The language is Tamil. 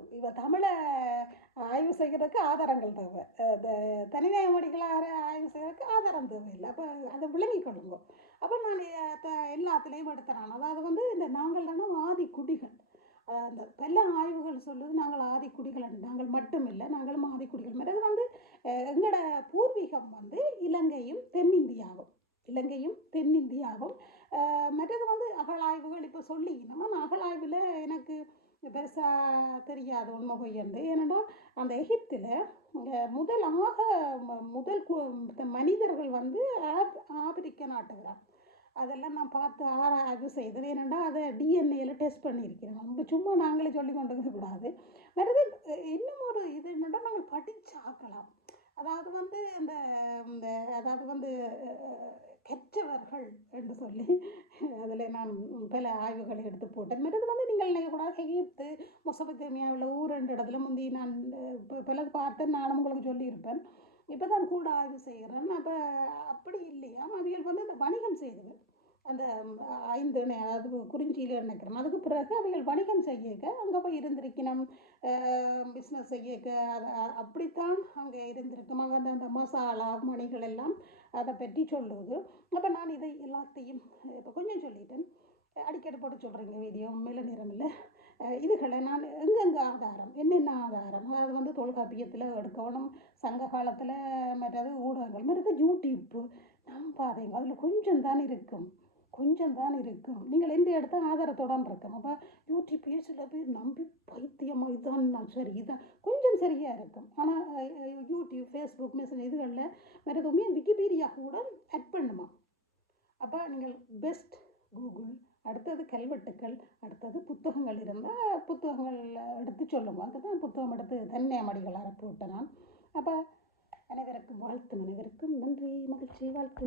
போதும். இப்போ தமிழை ஆய்வு செய்கிறதுக்கு ஆதாரங்கள் தேவை. தனிநயமடிகளை ஆய்வு செய்கிறதுக்கு ஆதாரம் தேவையில்லை. அப்போ அதை விளங்கி கொள்ளுங்க. அப்போ நான் எல்லாத்துலேயும் எடுத்துறேன். அதாவது வந்து இந்த நாங்கள் தானே ஆதி குடிகள். அந்த பல ஆய்வுகள் சொல்லுது நாங்கள் ஆதிக்குடிகள். நாங்கள் மட்டும் இல்லை, நாங்களும் ஆதிக்குடிகள். மற்றது வந்து எங்களோட பூர்வீகம் வந்து இலங்கையும் தென்னிந்தியாவும். மற்றது வந்து அகழாய்வுகள் இப்போ சொல்லிக்கணும். ஆனால் அகழாய்வில் எனக்கு பெருசாக தெரியாது உண்மை பொய்யன்று. ஏன்னா அந்த எகிப்தில் முதல் மனிதர்கள் வந்து ஆப்பிரிக்க நாட்டுகிறார். அதெல்லாம் நான் பார்த்து ஆராய்வு செய்தது. ஏன்னா அதை டிஎன்ஏல டெஸ்ட் பண்ணியிருக்கிறேன். நம்ம சும்மா நாங்களே சொல்லி கொண்டு இருக்கக்கூடாது. மற்றது இன்னும் ஒரு இது என்னென்னா நாங்கள் படித்து ஆக்கலாம். அதாவது வந்து இந்த இந்த அதாவது வந்து கற்றவர்கள் என்று சொல்லி அதில் நான் பல ஆய்வுகளை எடுத்து போட்டேன். மற்றது வந்து நீங்கள் நினைக்கக்கூடாது எகிப்து மொசபத்தேமியாவில் ஊர் ரெண்டு இடத்துல முந்தி நான் பல பார்த்து நானும் உங்களுக்கு சொல்லியிருப்பேன். இப்போ தான் கூட ஆய்வு செய்கிறேன். அப்போ அப்படி இல்லையா அவியல் வந்து இந்த வணிகம் செய்தது அந்த 5 அதாவது குறிஞ்சியில் நினைக்கிறோம். அதுக்கு பிறகு அவைகள் வணிகம் செய்யக்க அங்கே போய் இருந்திருக்கணும், பிஸ்னஸ் செய்யக்க அதை அப்படித்தான் அங்கே இருந்திருக்கும். அங்கே அந்த மசாலா மணிகள் எல்லாம் அதை பற்றி சொல்லுவது. அப்போ நான் இதை எல்லாத்தையும் இப்போ கொஞ்சம் சொல்லிட்டேன். அடிக்கடி போட்டு சொல்கிறீங்க வீடியோ உண்மையில நேரம் இல்லை. இதுகளை நான் எங்கெங்கே ஆதாரம் என்னென்ன ஆதாரம், அதாவது வந்து தொல்காப்பியத்தில் எடுக்கணும், சங்க காலத்தில் மற்றது ஊடகங்கள், மற்றது யூடியூப்பு நம்பாதீங்க. அதில் கொஞ்சம் தான் இருக்கும். நீங்கள் எந்த இடத்த ஆதாரத்தோடான் இருக்கும். அப்போ யூடியூப்பே சில பேர் நம்பி பைத்தியமாக இதான் நான் சரி இதான் கொஞ்சம் சரியாக இருக்கும். ஆனால் யூடியூப், ஃபேஸ்புக், மெசேஜ் இதுகளில் வேறு எதுவுமே விக்கிபீடியா கூட ஆட் பண்ணுமா. அப்போ நீங்கள் பெஸ்ட் கூகுள், அடுத்தது கல்வெட்டுக்கள், அடுத்தது புத்தகங்கள் இருந்தால் புத்தகங்கள் எடுத்து சொல்லுங்க. அதுதான் புத்தகம் எடுத்து தன்னியமடிகள் போட்டேன் நான். அப்போ அனைவருக்கும் வாழ்த்து, அனைவருக்கும் நன்றி, மகிழ்ச்சி, வாழ்த்து.